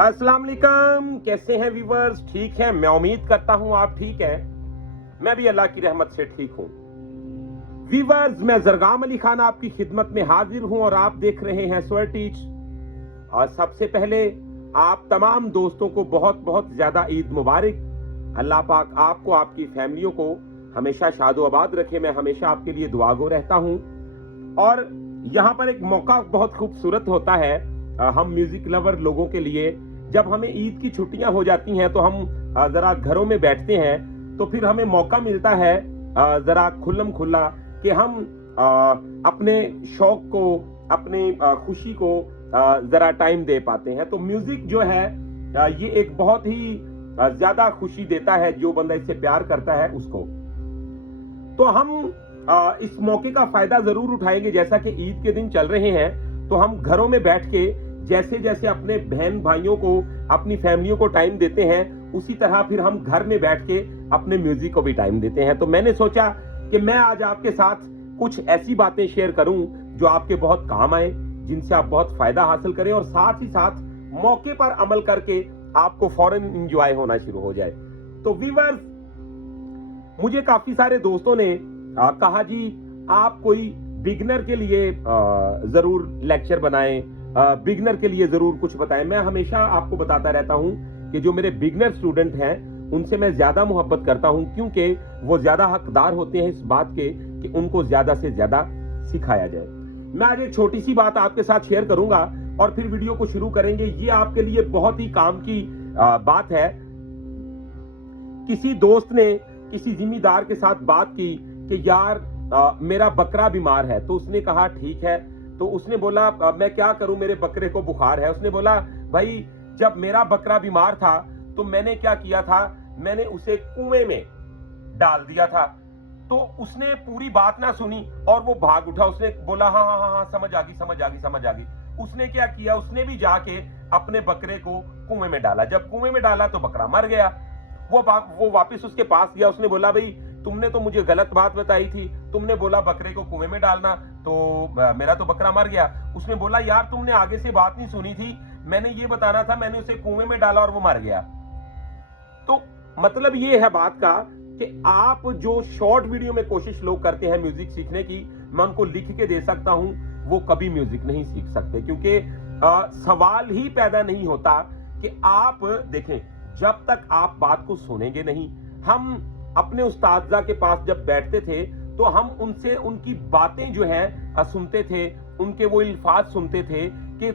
अस्सलाम वालेकुम, कैसे हैं व्यूअर्स? ठीक हैं? मैं उम्मीद करता हूं आप ठीक हैं। मैं भी अल्लाह की रहमत से ठीक हूं। व्यूअर्स, मैं जरगाम अली खान आपकी खिदमत में हाजिर हूं और आप देख रहे हैं स्वर टीच। और सबसे पहले आप तमाम दोस्तों को बहुत बहुत ज्यादा ईद मुबारक। अल्लाह पाक आपको, आपकी फैमिलियों को हमेशा शादो आबाद रखे। मैं हमेशा आपके लिए दुआगो रहता हूं। और यहाँ पर एक मौका बहुत खूबसूरत होता है हम म्यूजिक लवर लोगों के लिए। जब हमें ईद की छुट्टियां हो जाती हैं तो हम जरा घरों में बैठते हैं, तो फिर हमें मौका मिलता है जरा खुल्लम खुल्ला कि हम अपने शौक को, अपने खुशी को जरा टाइम दे पाते हैं। तो म्यूजिक जो है ये एक बहुत ही ज्यादा खुशी देता है जो बंदा इससे प्यार करता है उसको। तो हम इस मौके का फायदा जरूर उठाएंगे। जैसा कि ईद के दिन चल रहे हैं तो हम घरों में बैठ के जैसे जैसे अपने बहन भाइयों को, अपनी फैमिलियों को टाइम देते हैं, उसी तरह फिर हम घर में बैठ के अपने म्यूजिक को भी टाइम देते हैं। तो मैंने सोचा कि मैं आज आपके साथ कुछ ऐसी बातें शेयर करूं जो आपके बहुत काम आए, जिनसे आप बहुत फायदा हासिल करें और साथ ही साथ मौके पर अमल करके आपको फौरन इंजॉय होना शुरू हो जाए। तो व्यूअर्स, मुझे काफी सारे दोस्तों ने कहा जी आप कोई बिगनर के लिए जरूर लेक्चर बनाएं, बिगनर के लिए जरूर कुछ बताएं। मैं हमेशा आपको बताता रहता हूं कि जो मेरे बिगनर स्टूडेंट हैं उनसे मैं ज्यादा मोहब्बत करता हूं, क्योंकि वो ज्यादा हकदार होते हैं इस बात के कि उनको ज्यादा से ज्यादा सिखाया जाए। मैं आज एक छोटी सी बात आपके साथ शेयर करूंगा और फिर वीडियो को शुरू करेंगे। ये आपके लिए बहुत ही काम की बात है। किसी दोस्त ने किसी जिम्मेदार के साथ बात की कि यार मेरा बकरा बीमार है। तो उसने कहा ठीक है। तो उसने बोला मैं क्या करूं, मेरे बकरे को बुखार है। उसने बोला भाई जब मेरा बकरा बीमार था तो मैंने क्या किया था, मैंने उसे कुएं में डाल दिया था। तो उसने पूरी बात ना सुनी और वो भाग उठा। उसने बोला हाँ हाँ हाँ हाँ समझ आ गई समझ आ गई समझ आ गई। उसने क्या किया, उसने भी जाके अपने बकरे को कुएं में डाला। जब कुएं में डाला तो बकरा मर गया। वो वापस उसके पास गया। उसने बोला भाई तुमने तो मुझे गलत बात बताई थी, तुमने बोला बकरे को कुएं में डालना, तो मेरा तो बकरा मर गया। उसने बोला यार तुमने आगे से बात नहीं सुनी थी, मैंने ये बताना था, मैंने उसे कुएं में डाला और वो मर गया। तो मतलब ये है बात का कि आप जो शॉर्ट वीडियो में कोशिश लोग करते हैं म्यूजिक सीखने की, मैं उनको लिख के दे सकता हूं, वो कभी म्यूजिक नहीं सीख सकते। क्योंकि सवाल ही पैदा नहीं होता कि आप देखें, जब तक आप बात को सुनेंगे नहीं। हम अपने उस्ताद के पास जब बैठते थे तो हम उनसे उनकी बातें जो है सुनते थे, उनके वो अल्फाज सुनते थे कि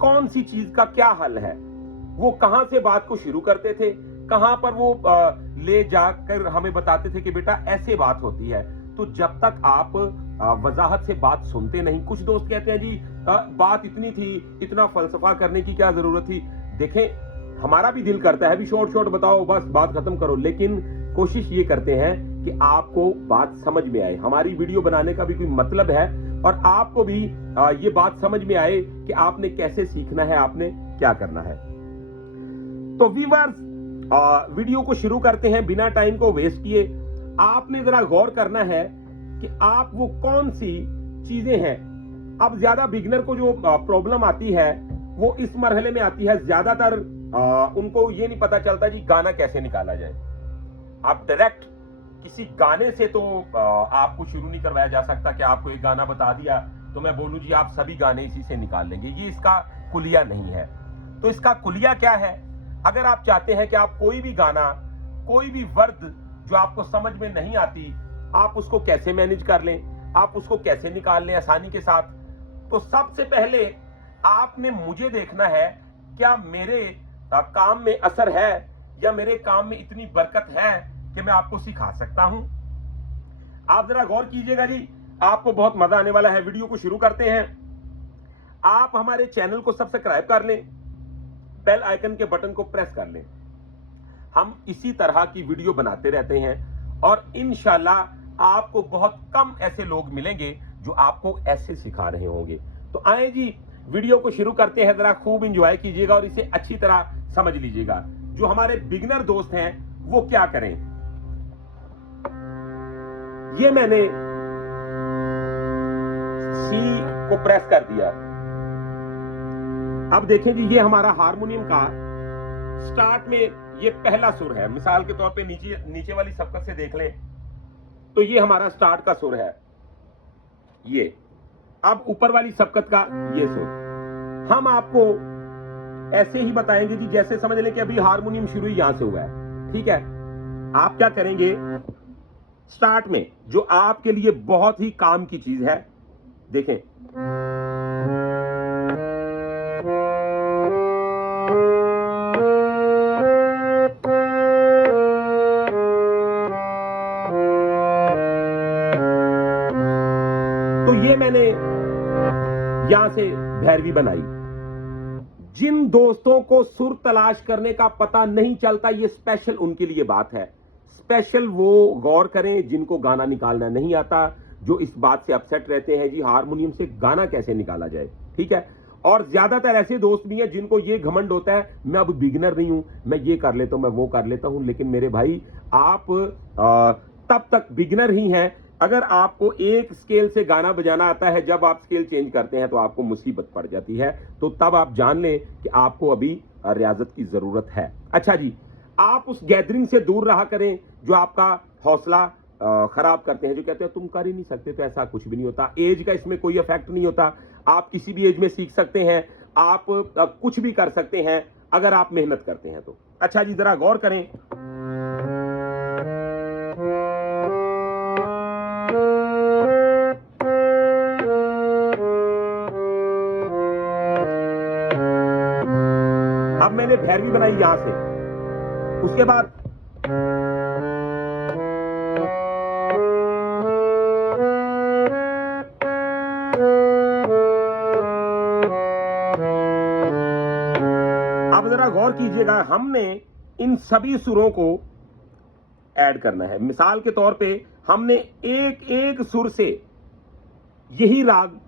कौन सी चीज का क्या हल है। वो कहां से बात को शुरू करते थे, कहां पर वो ले जाकर हमें बताते थे कि बेटा ऐसे बात होती है। तो जब तक आप वजाहत से बात सुनते नहीं, कुछ दोस्त कहते हैं जी बात इतनी थी, इतना फलसफा करने की क्या जरूरत थी। देखें हमारा भी दिल करता है भी शॉर्ट शॉर्ट बताओ, बस बात खत्म करो, लेकिन कोशिश ये करते हैं कि आपको बात समझ में आए। हमारी वीडियो बनाने का भी कोई मतलब है और आपको भी ये बात समझ में आए कि आपने कैसे सीखना है, आपने क्या करना है। तो व्यूअर्स, वीडियो को शुरू करते हैं बिना टाइम को वेस्ट किए। आपने जरा गौर करना है कि आप वो कौन सी चीजें हैं। अब ज्यादा बिगिनर को जो प्रॉब्लम आती है वो इस मरहले में आती है, ज्यादातर उनको ये नहीं पता चलता जी गाना कैसे निकाला जाए। आप डायरेक्ट किसी गाने से तो आपको शुरू नहीं करवाया जा सकता कि आपको एक गाना बता दिया तो मैं बोलूं जी आप सभी गाने इसी से निकाल लेंगे। ये इसका कुलिया नहीं है। तो इसका कुलिया क्या है, अगर आप चाहते हैं कि आप कोई भी गाना, कोई भी वर्ड जो आपको समझ में नहीं आती, आप उसको कैसे मैनेज कर लें, आप उसको कैसे निकाल लें आसानी के साथ। तो सबसे पहले आपने मुझे देखना है क्या मेरे काम में असर है या मेरे काम में इतनी बरकत है कि मैं आपको सिखा सकता हूं। आप जरा गौर कीजिएगा जी, आपको बहुत मजा आने वाला है। वीडियो को शुरू करते हैं। आप हमारे चैनल को सब्सक्राइब कर लें, बेल आइकन के बटन को प्रेस कर लें। हम इसी तरह की वीडियो बनाते रहते हैं और इंशाल्लाह आपको बहुत कम ऐसे लोग मिलेंगे जो आपको ऐसे सिखा रहे होंगे। तो आए जी, वीडियो को शुरू करते हैं, जरा खूब एंजॉय कीजिएगा और इसे अच्छी तरह समझ लीजिएगा। जो हमारे बिगिनर दोस्त हैं वो क्या करें। ये मैंने सी को प्रेस कर दिया। अब देखें जी, ये हमारा हारमोनियम का स्टार्ट में ये पहला सुर है। मिसाल के तौर पे नीचे वाली सब्कत से देख लें तो ये हमारा स्टार्ट का सुर है ये। अब ऊपर वाली सब्कत का ये सुर हम आपको ऐसे ही बताएंगे जी, जैसे समझ लें कि अभी हारमोनियम शुरू ही यहां से हुआ है, ठीक है। आप क्या करेंगे, स्टार्ट में जो आपके लिए बहुत ही काम की चीज है, देखें तो ये मैंने यहां से भैरवी बनाई। जिन दोस्तों को सुर तलाश करने का पता नहीं चलता, ये स्पेशल उनके लिए बात है। स्पेशल वो गौर करें जिनको गाना निकालना नहीं आता, जो इस बात से अपसेट रहते हैं जी हारमोनियम से गाना कैसे निकाला जाए, ठीक है। और ज्यादातर ऐसे दोस्त भी हैं जिनको ये घमंड होता है, मैं अब बिगिनर नहीं हूं, मैं ये कर लेता हूं, मैं वो कर लेता हूं। लेकिन मेरे भाई, आप तब तक बिगिनर ही हैं अगर आपको एक स्केल से गाना बजाना आता है। जब आप स्केल चेंज करते हैं तो आपको मुसीबत पड़ जाती है, तो तब आप जान लें कि आपको अभी रियाजत की जरूरत है। अच्छा जी, आप उस गैदरिंग से दूर रहा करें जो आपका हौसला खराब करते हैं, जो कहते हैं तुम कर ही नहीं सकते। तो ऐसा कुछ भी नहीं होता, एज का इसमें कोई इफेक्ट नहीं होता। आप किसी भी एज में सीख सकते हैं, आप कुछ भी कर सकते हैं अगर आप मेहनत करते हैं तो। अच्छा जी, जरा गौर करें, अब मैंने भैरवी बनाई यहां से, उसके बाद अब जरा गौर कीजिएगा, हमने इन सभी सुरों को ऐड करना है। मिसाल के तौर पे हमने एक एक सुर से यही राग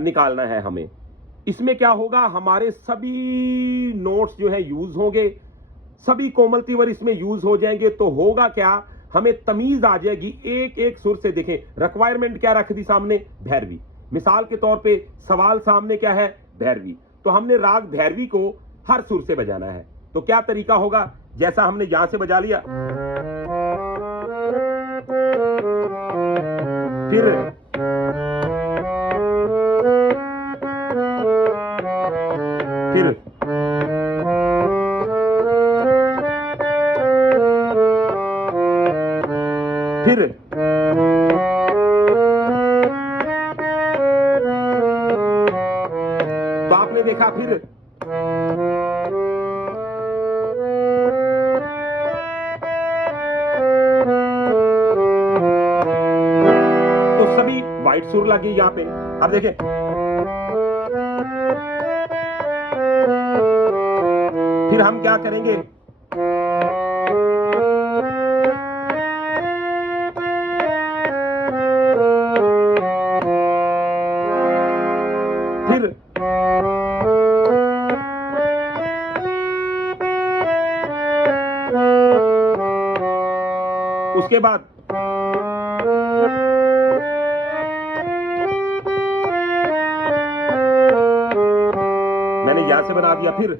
निकालना है हमें। इसमें क्या होगा, हमारे सभी नोट्स जो है यूज होंगे, सभी कोमल तीवर इसमें यूज हो जाएंगे। तो होगा क्या, हमें तमीज आ जाएगी एक एक सुर से। देखें, रिक्वायरमेंट क्या रख दी सामने, भैरवी। मिसाल के तौर पे सवाल सामने क्या है, भैरवी। तो हमने राग भैरवी को हर सुर से बजाना है। तो क्या तरीका होगा, जैसा हमने यहां से बजा लिया, फिर फिर फिर तो आपने देखा, फिर तो सभी वाइट सुर लगी यहां पे। अब देखें, फिर हम क्या करेंगे, फिर उसके बाद मैंने यहां से बना दिया, फिर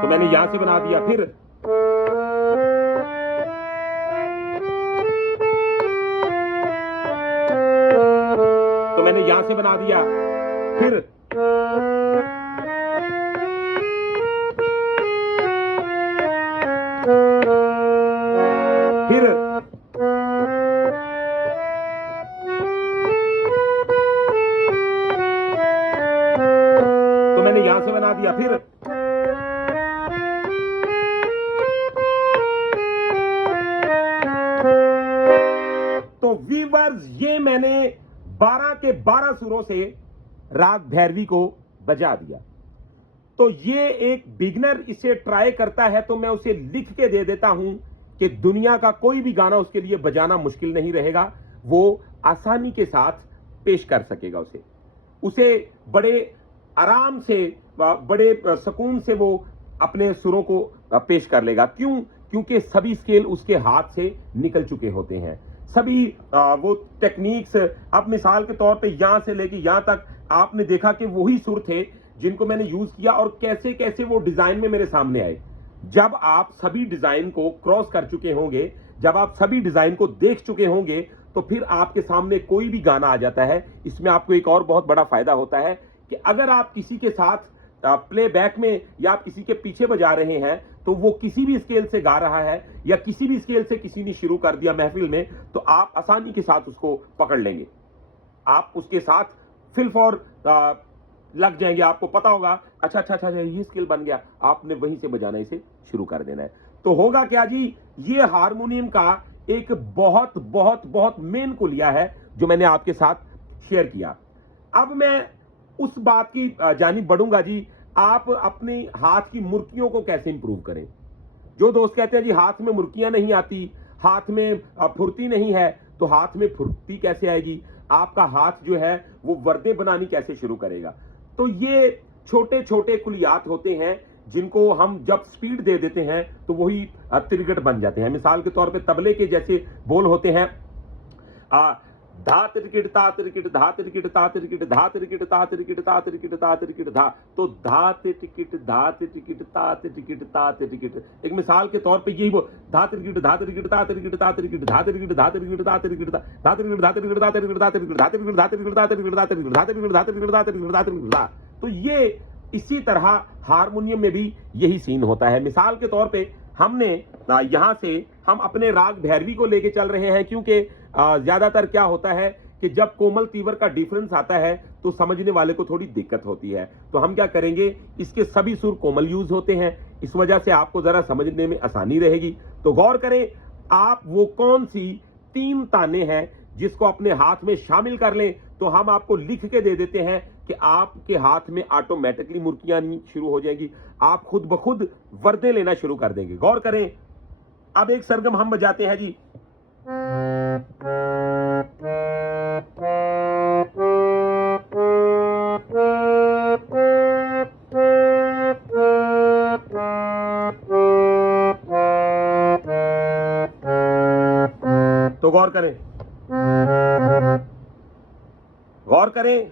तो मैंने यहां से बना दिया, फिर तो मैंने यहां से बना दिया, फिर फिर तो मैंने यहां से बना दिया, फिर तो वीवर्स, ये मैंने 12 के 12 सुरों से राग भैरवी को बजा दिया। तो ये एक बिगनर इसे ट्राई करता है तो मैं उसे लिख के दे देता हूं कि दुनिया का कोई भी गाना उसके लिए बजाना मुश्किल नहीं रहेगा, वो आसानी के साथ पेश कर सकेगा उसे बड़े आराम से, बड़े सुकून से वो अपने सुरों को पेश कर लेगा। क्यों? क्योंकि सभी स्केल उसके हाथ से निकल चुके होते हैं, सभी वो टेक्निक्स। अब मिसाल के तौर पे यहां से लेके यहां तक आपने देखा कि वही सुर थे जिनको मैंने यूज किया और कैसे कैसे वो डिजाइन में मेरे सामने आए। जब आप सभी डिजाइन को क्रॉस कर चुके होंगे, जब आप सभी डिजाइन को देख चुके होंगे, तो फिर आपके सामने कोई भी गाना आ जाता है। इसमें आपको एक और बहुत बड़ा फायदा होता है कि अगर आप किसी के साथ प्लेबैक में या आप किसी के पीछे बजा रहे हैं, तो वो किसी भी स्केल से गा रहा है या किसी भी स्केल से किसी ने शुरू कर दिया महफिल में, तो आप आसानी के साथ उसको पकड़ लेंगे, आप उसके साथ फिल फॉर लग जाएंगे। आपको पता होगा अच्छा ये स्केल बन गया, आपने वहीं से बजाना इसे शुरू कर देना है। तो होगा क्या जी, ये हारमोनियम का एक बहुत बहुत बहुत मेन कुलिया है जो मैंने आपके साथ शेयर किया। अब मैं उस बात की जानिब बढ़ूंगा जी, आप अपनी हाथ की मुर्कियों को कैसे इंप्रूव करें। जो दोस्त कहते हैं जी हाथ में मुर्कियां नहीं आती, हाथ में फुर्ती नहीं है, तो हाथ में फुर्ती कैसे आएगी? आपका हाथ जो है वो वर्दे बनानी कैसे शुरू करेगा? तो ये छोटे छोटे कुलियात होते हैं जिनको हम जब स्पीड दे देते हैं तो वही तिरगट बन जाते हैं। मिसाल के तौर पे तबले के जैसे बोल होते हैं, धा तिरकिट ता तिरकिट धा तिरकिट ता तिरकिट धा तिरकिट ता तिरकिट ता तिरकिट ता तिरकिट धा। तो धा तिरकिट धा तिरकिट ता तिरकिट ता तिरकिट, एक मिसाल के तौर पे यही वो धा तिरकिट धा तिरकिट ता तिरकिट ता तिरकिट धा तिरकिट धा तिरकिट ता तिरकिट धा तिरकिट धा तिरकिट ता तिरकिट धा तिरकिट धा तिरकिट धा तिरकिट धा तिरकिट धा तिरकिट धा तिरकिट धा तिरकिट धा तिरकिट धा तिरकिट धा। तो ये इसी तरह हारमोनियम में भी यही सीन होता है। मिसाल के तौर पे हमने यहां से हम अपने राग भैरवी को लेके चल रहे हैं, क्योंकि ज्यादातर क्या होता है कि जब कोमल तीवर का डिफरेंस आता है तो समझने वाले को थोड़ी दिक्कत होती है। तो हम क्या करेंगे, इसके सभी सुर कोमल यूज होते हैं, इस वजह से आपको जरा समझने में आसानी रहेगी। तो गौर करें, आप वो कौन सी 3 ताने हैं जिसको अपने हाथ में शामिल कर लें, तो हम आपको लिख के दे देते हैं कि आपके हाथ में ऑटोमेटिकली मुर्कियां शुरू हो जाएंगी, आप खुद ब खुद वर्दे लेना शुरू कर देंगे। गौर करें, अब एक सरगम हम बजाते हैं जी। तो गौर करें, गौर करें,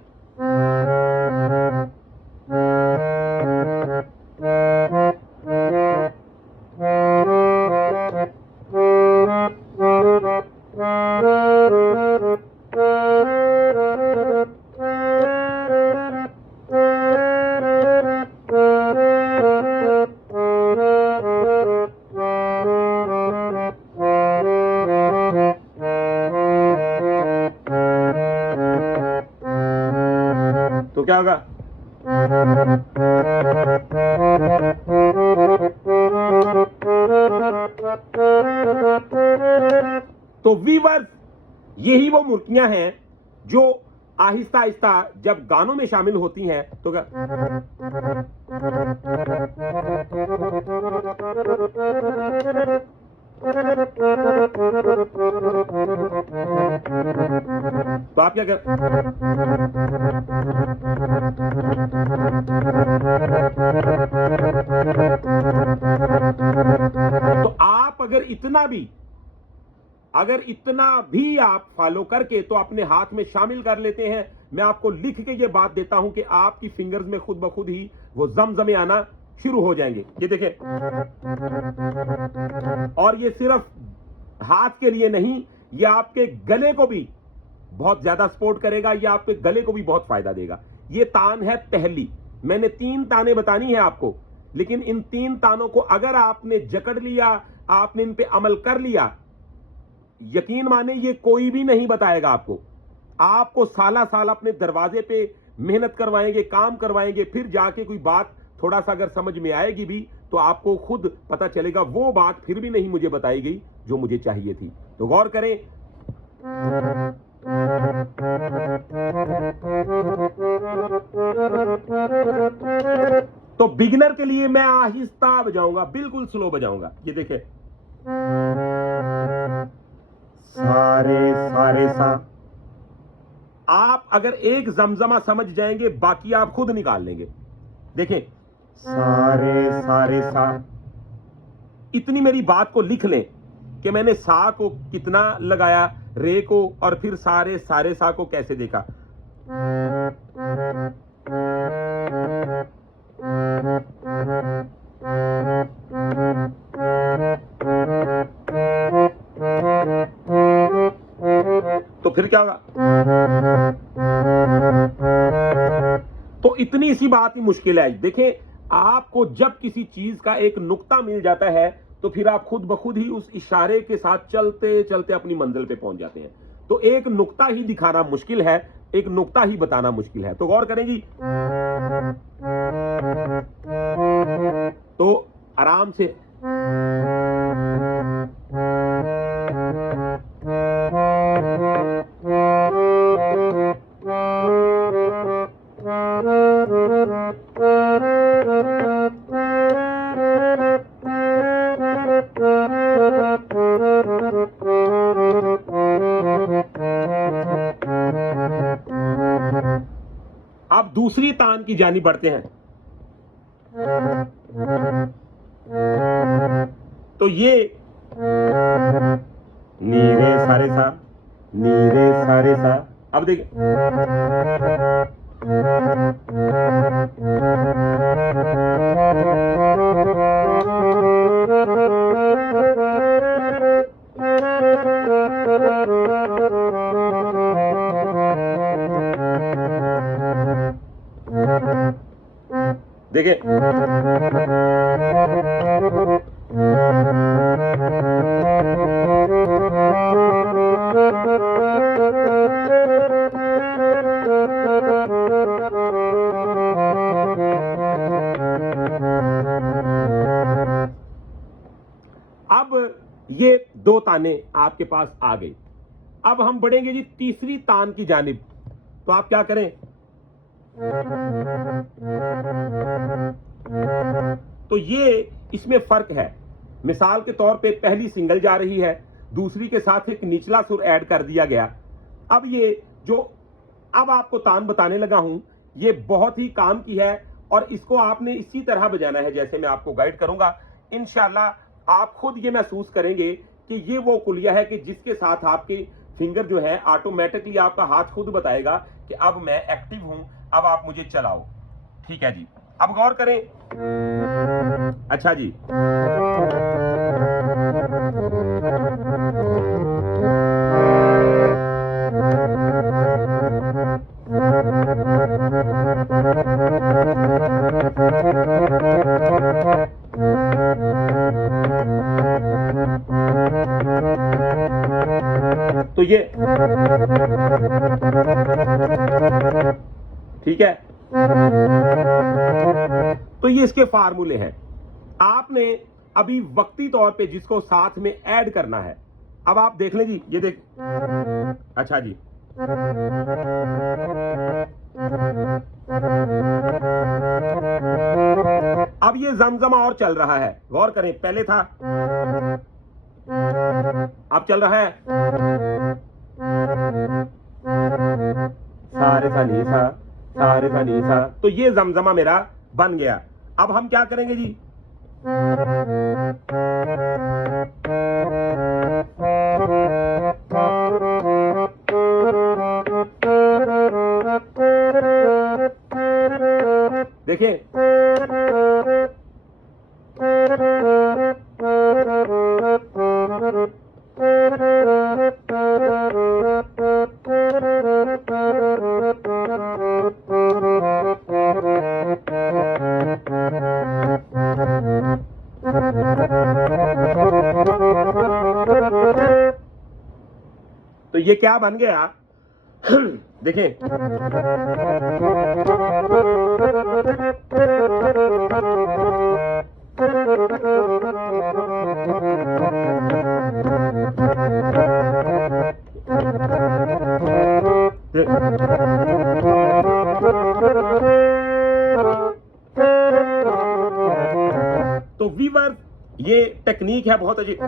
तो क्या होगा? तो वीवर्स, यही वो मुर्कियां हैं जो आहिस्ता आहिस्ता जब गानों में शामिल होती हैं तो क्या तो आप क्या कर तो आप अगर इतना भी आप फॉलो करके तो अपने हाथ में शामिल कर लेते हैं, मैं आपको लिख के ये बात देता हूं कि आपकी फिंगर्स में खुद ब खुद ही वो जमजमे आना शुरू हो जाएंगे। ये देखें, और ये सिर्फ हाथ के लिए नहीं, ये आपके गले को भी बहुत ज्यादा सपोर्ट करेगा, ये आपके गले को भी बहुत फायदा देगा। ये तान है पहली, मैंने 3 ताने बतानी है आपको, लेकिन इन 3 तानों को अगर आपने जकड़ लिया, आपने इन पे अमल कर लिया, यकीन माने ये कोई भी नहीं बताएगा आपको साला साल अपने दरवाजे पे मेहनत करवाएंगे, काम करवाएंगे, फिर जाके कोई बात थोड़ा सा अगर समझ में आएगी भी तो आपको खुद पता चलेगा वो बात फिर भी नहीं मुझे बताई गई जो मुझे चाहिए थी। तो गौर करें, तो बिगिनर के लिए मैं आहिस्ता बजाऊंगा, बिल्कुल स्लो बजाऊंगा। ये देखें, सा। आप अगर एक जमजमा समझ जाएंगे बाकी आप खुद निकाल लेंगे। देखें, सारे सा। इतनी मेरी बात को लिख लें कि मैंने सा को कितना लगाया, रे को, और फिर सारे सा को कैसे देखा। तो फिर क्या होगा? तो इतनी सी बात ही मुश्किल है। देखें, आपको जब किसी चीज का एक नुक्ता मिल जाता है तो फिर आप खुद ब खुद ही उस इशारे के साथ चलते चलते अपनी मंजिल पे पहुंच जाते हैं। तो एक नुक्ता ही दिखाना मुश्किल है, एक नुक्ता ही बताना मुश्किल है। तो गौर करेंगी, तो आराम से अब दूसरी तान की जानी बढ़ते हैं। तो ये नीरे सारे सा, नीरे सारे सा। अब देखिए, देखिए, अब ये दो ताने आपके पास आ गई। अब हम बढ़ेंगे जी तीसरी तान की जानिब। तो आप क्या करें? तो ये इसमें फर्क है। मिसाल के तौर पे पहली सिंगल जा रही है, दूसरी के साथ एक निचला सुर ऐड कर दिया गया। अब ये जो अब आपको तान बताने लगा हूं, ये बहुत ही काम की है और इसको आपने इसी तरह बजाना है जैसे मैं आपको गाइड करूंगा। इंशाल्लाह आप खुद ये महसूस करेंगे कि ये वो कुलिया है कि जिसके साथ आपके फिंगर जो है ऑटोमेटिकली आपका हाथ खुद बताएगा कि अब मैं एक्टिव हूं, अब आप मुझे चलाओ। ठीक है जी, अब गौर करें। अच्छा जी, तो ये ठीक है। तो ये इसके फार्मूले हैं। आपने अभी वक्ती तौर पे जिसको साथ में ऐड करना है, अब आप देख लें जी, ये देख। अच्छा जी, अब ये जमजमा और चल रहा है। गौर करें, पहले था, अब चल रहा है सारे सा नी सा, सारे सा नी सा। तो ये जमजमा मेरा बन गया। अब हम क्या करेंगे जी? देखिए, तो ये क्या बन गया? देखें, तो वीवर ये टेक्निक है बहुत अजीब।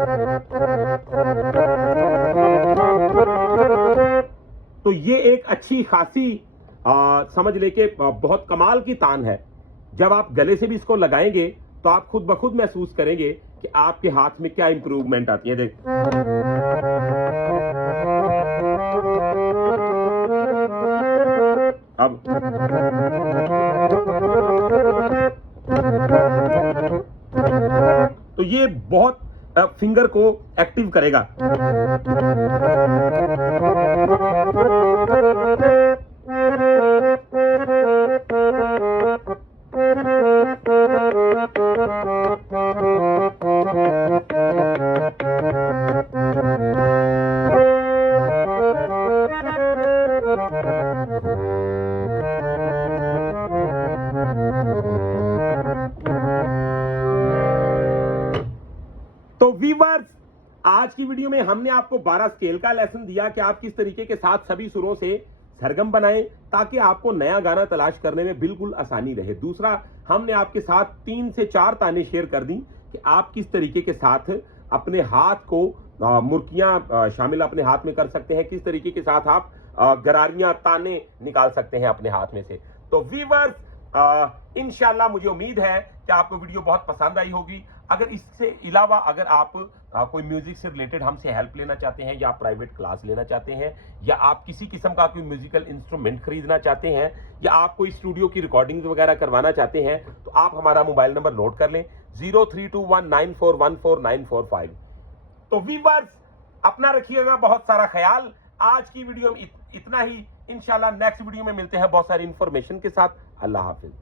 तो ये एक अच्छी खासी समझ लेके बहुत कमाल की तान है। जब आप गले से भी इसको लगाएंगे तो आप खुद ब खुद महसूस करेंगे कि आपके हाथ में क्या इंप्रूवमेंट आती है। देख अब तो ये बहुत फिंगर को एक्टिव करेगा। तो वीवर्स, आज की वीडियो में हमने आपको 12 स्केल का लेसन दिया कि आप किस तरीके के साथ सभी सुरों से सरगम बनाएं ताकि आपको नया गाना तलाश करने में बिल्कुल आसानी रहे। दूसरा, हमने आपके साथ 3 से 4 ताने शेयर कर दी कि आप किस तरीके के साथ अपने हाथ को मुर्कियां शामिल अपने हाथ में कर सकते हैं, किस तरीके के साथ आप गरारियां ताने निकाल सकते हैं अपने हाथ में से। तो वीवर्स, इंशाल्लाह मुझे उम्मीद है कि आपको वीडियो बहुत पसंद आई होगी। अगर इससे अलावा अगर आप कोई म्यूजिक से रिलेटेड हमसे हेल्प लेना चाहते हैं, या आप प्राइवेट क्लास लेना चाहते हैं, या आप किसी किस्म का कोई म्यूजिकल इंस्ट्रूमेंट खरीदना चाहते हैं, या आप कोई स्टूडियो की रिकॉर्डिंग्स वगैरह करवाना चाहते हैं, तो आप हमारा मोबाइल नंबर नोट कर लें 0321941445। तो वीवर्स, अपना रखिएगा बहुत सारा ख्याल। आज की वीडियो में इतना ही। इंशाल्लाह नेक्स्ट वीडियो में मिलते हैं बहुत सारी इंफॉर्मेशन के साथ। अल्लाह हाफिज।